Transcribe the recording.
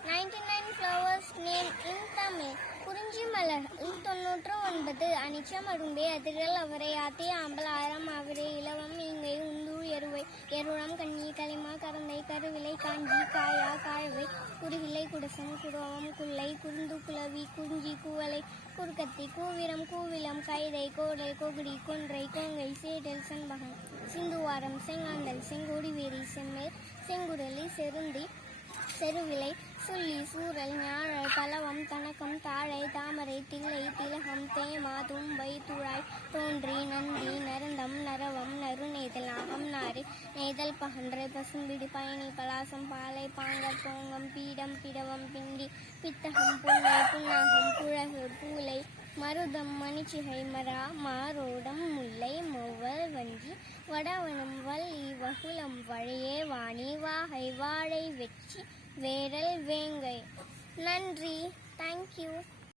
99 flowers name in Tamil. குறிஞ்சி மலர்கள் 99 அனிச்சமரும்பே அதிரல் அவரை ஆத்தி ஆம்பல் ஆயிரம் அவரே இலவம் ஈங்கை உந்தூர் எருவை எருளம் கண்ணி களிமா கரந்தை கருவிலை காஞ்சி காயா காயவை குருவிலை குடசம் குரோவம் குள்ளை குருந்து குளவி குஞ்சி கூவலை குறுக்கத்தி கூவிரம் கூவிலம் கைதை கோடல் கொகுடி கொன்றை கோங்கை சேடல் செண்பகம் சிந்துவாரம் செங்காந்தல் செங்கோடி வேரி செம்மல் செங்குடலி செருந்தி செருவிலை சுள்ளி சூரல் ஞாழல் பலவம் தனக்கம் தாழை தாமரை தில்லை திலகம் தேமா தும்பை துழாய் தோன்றி நந்தி நரந்தம் நரவம் நறுநெய்தல் நாகம் நாரி நெய்தல் பகன்றை பசும்பிடி பயணி பலாசம் பாலை பாங்கர் போங்கம் பீடம் பிடவம் பிண்டி பித்தகம் புன்னை புன்னாகம் புழகு பூலை மருதம் மணிச்சிகை மரா மாரோடம் முல்லை மொவ்வல் வஞ்சி வடவனம் வள்ளி வகுளம் வழையே வாணி வாகை வாழை வெச்சி வேரல் வேங்கை. நன்றி. தேங்க்யூ.